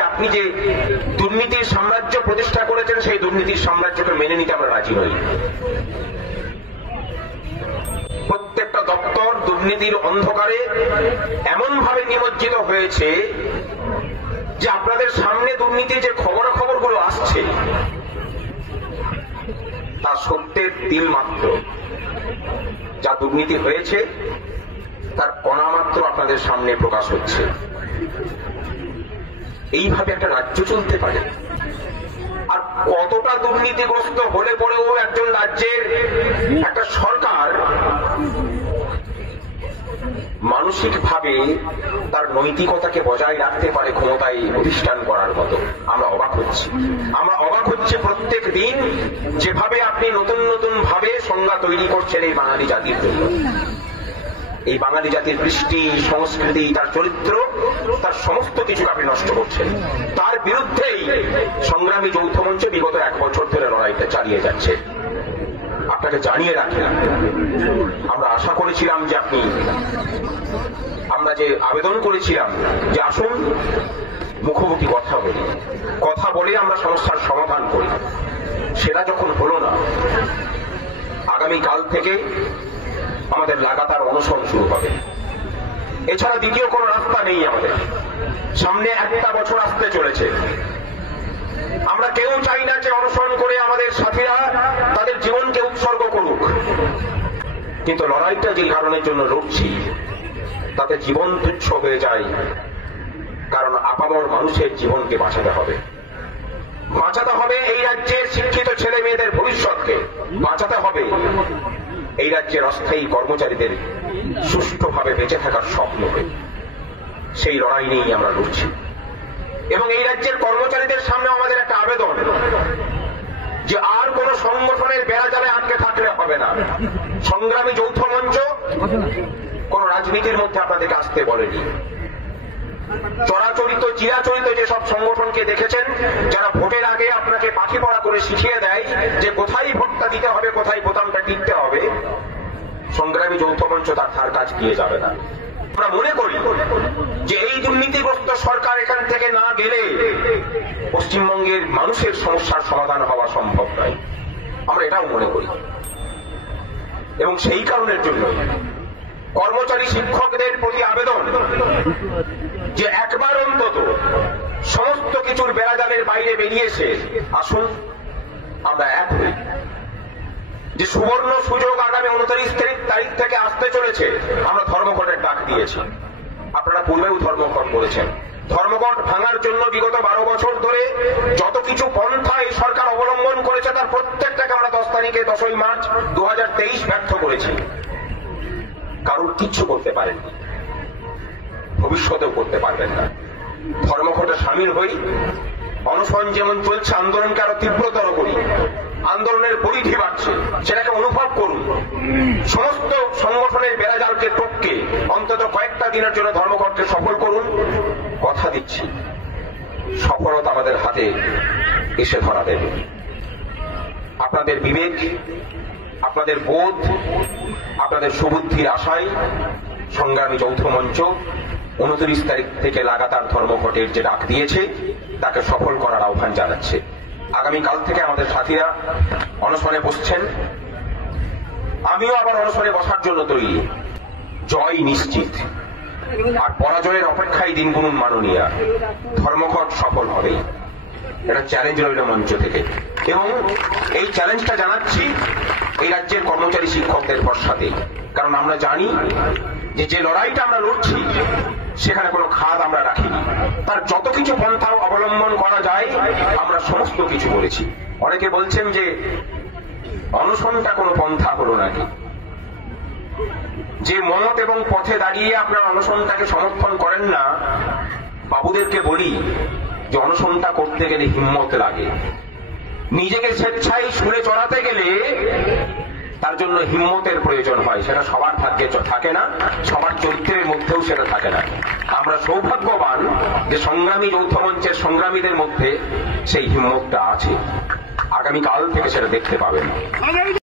যে আপনি যে দুর্নীতির সাম্রাজ্য প্রতিষ্ঠা করেছেন সেই দুর্নীতির সাম্রাজ্যকে মেনে নিতে আমরা রাজি নই। প্রত্যেকটা দপ্তর দুর্নীতির অন্ধকারে এমন ভাবে নিমজ্জিত হয়েছে যে আপনাদের সামনে দুর্নীতির যে খবরাখবরগুলো আসছে তা সত্যের তিল মাত্র। যা দুর্নীতি হয়েছে তার কণা মাত্র আপনাদের সামনে প্রকাশ হচ্ছে। এইভাবে একটা রাজ্য চলতে পারে? আর কতটা দুর্নীতিগ্রস্ত হলে পরেও একজন রাজ্যের একটা সরকার মানসিকভাবে তার নৈতিকতাকে বজায় রাখতে পারে ক্ষমতায় প্রতিষ্ঠান করার মতো। আমরা অবাক হচ্ছে প্রত্যেক দিন যেভাবে আপনি নতুন নতুন ভাবে সংজ্ঞা তৈরি করছেন এই বাঙালি জাতির জন্য। এই বাঙালি জাতির কৃষ্টি, সংস্কৃতি, তার চরিত্র, তার সমস্ত কিছু আপনি নষ্ট করছেন। তার বিরুদ্ধেই সংগ্রামী যৌথ মঞ্চ বিগত 1 বছর ধরে লড়াইটা চালিয়ে যাচ্ছে। আপনাকে জানিয়ে রাখি, আমরা আশা করেছিলাম যে আমরা যে আবেদন করেছিলাম যে আসুন মুখোমুখি কথা বলে আমরা সমস্যার সমাধান করি, সেটা যখন হলো না, আগামীকাল থেকে আমাদের লাগাতার অনশন শুরু হবে। এছাড়া দ্বিতীয় কোনো রাস্তা নেই আমাদের। সামনে 1টা বছর আসতে চলেছে। আমরা কেউ চাই না যে অনশন করে আমাদের সাথীরা তাদের জীবনকে উৎসর্গ করুক, কিন্তু লড়াইটা যে কারণের জন্য লড়ছি তাতে জীবন তুচ্ছ হয়ে যায়। কারণ আপামর মানুষের জীবনকে বাঁচাতে হবে এই রাজ্যের শিক্ষিত ছেলে মেয়েদের ভবিষ্যৎকে বাঁচাতে হবে, এই রাজ্যের অস্থায়ী কর্মচারীদের সুষ্ঠুভাবে বেঁচে থাকার স্বপ্নকে। সেই লড়াই নিয়েই আমরা লড়ছি। এবং এই রাজ্যের কর্মচারীদের সামনে আমাদের একটা আবেদন যে আর কোন সংগঠনের বেড়াজালে আটকে থাকলে হবে না। সংগ্রামী যৌথ মঞ্চ কোন রাজনীতির মধ্যে আপনাদেরকে আসতে বলেনি। চিরাচরিত যেসব সংগঠনকে দেখেছেন যারা ভোটের আগে আপনাকে পাখি পড়া করে শিখিয়ে দেয় যে কোথায় ভোটটা দিতে হবে, কোথায় বোতামটা টিপতে হবে, সংগ্রামী যৌথ মঞ্চ তার ধার কাজ দিয়ে যাবে না। আমরা মনে করি যে এই দুর্নীতিগ্রস্ত সরকার এখান থেকে না গেলে পশ্চিমবঙ্গের মানুষের সমস্যার সমাধান হওয়া সম্ভব নয়। আমরা এটাও মনে করি। এবং সেই কারণের জন্য কর্মচারী শিক্ষকদের প্রতি আবেদন যে একবার অন্তত সমস্ত কিছুর বেড়াজালের বাইরে বেরিয়ে এসে আসুন আমরা এক হই। যে সুবর্ণ সুযোগ আগামী 29 তারিখ থেকে আসতে চলেছে। আমরা ধর্মঘটের ডাক দিয়েছি, আপনারা পূর্বেও ধর্মঘট করেছেন। ধর্মঘট ভাঙার জন্য বিগত 12 বছর ধরে যত কিছু পন্থা এই সরকার অবলম্বন করেছে তার প্রত্যেকটাকে আমরা 10 তারিখে 10ই মার্চ 2023 ব্যর্থ করেছি। কারোর কিচ্ছু করতে পারেননি, ভবিষ্যতেও করতে পারবেন না। ধর্মঘটে সামিল হই, অনশন যেমন চলছে আন্দোলনকে আরো তীব্রতর করি। আন্দোলনের পরিধি বাড়ছে, সেটাকে অনুভব করুন। সমস্ত সংগঠনের বেড়াজালকে টপকে অন্তত কয়েকটা দিনের জন্য ধর্মঘটকে সফল করুন। কথা দিচ্ছি সফলতা আমাদের হাতে এসে ধরা দেবে। আপনাদের বিবেক, আপনাদের বোধ, আপনাদের সুবুদ্ধির আশায় সংগ্রামী যৌথ মঞ্চ 29 তারিখ থেকে লাগাতার ধর্মঘটের যে ডাক দিয়েছে তাকে সফল করার আহ্বান জানাচ্ছে। আগামীকাল থেকে আমাদের সাথীরা অনশনে বসছেন, আমিও আবার অনশনে বসার জন্য তৈরি। জয় নিশ্চিত, আর পরাজয়ের অপেক্ষায় দিন গুনুন মাননীয়া। ধর্মঘট সফল হবেই, এটা চ্যালেঞ্জ রইল মঞ্চ থেকে। এবং এই চ্যালেঞ্জটা জানাচ্ছি এই রাজ্যের কর্মচারী শিক্ষকদের ভরসাতেই। কারণ আমরা জানি যে লড়াইটা আমরা লড়ছি সেখানে কোনো খাদ আমরা রাখিনি। তার যত কিছু পন্থা অবলম্বন করা যায় আমরা সমস্ত কিছু বলেছি। অনেকে বলছেন যে অনশনটা কোনো পন্থা হলো নাকি। যে মত এবং পথে দাঁড়িয়ে আপনারা অনশনটাকে সমর্থন করেন না, বাবুদেরকে বলি যে অনশনটা করতে গেলে হিম্মত লাগে। নিজেকে স্বেচ্ছায় শুলে চড়াতে গেলে তার জন্য হিম্মতের প্রয়োজন হয়। সেটা সবার ভাগ্যে থাকে না, সবার চরিত্রের মধ্যেও সেটা থাকে না। আমরা সৌভাগ্যবান যে সংগ্রামী যৌথ মঞ্চের সংগ্রামীদের মধ্যে সেই হিম্মতটা আছে। আগামীকাল থেকে সেটা দেখতে পাবেন।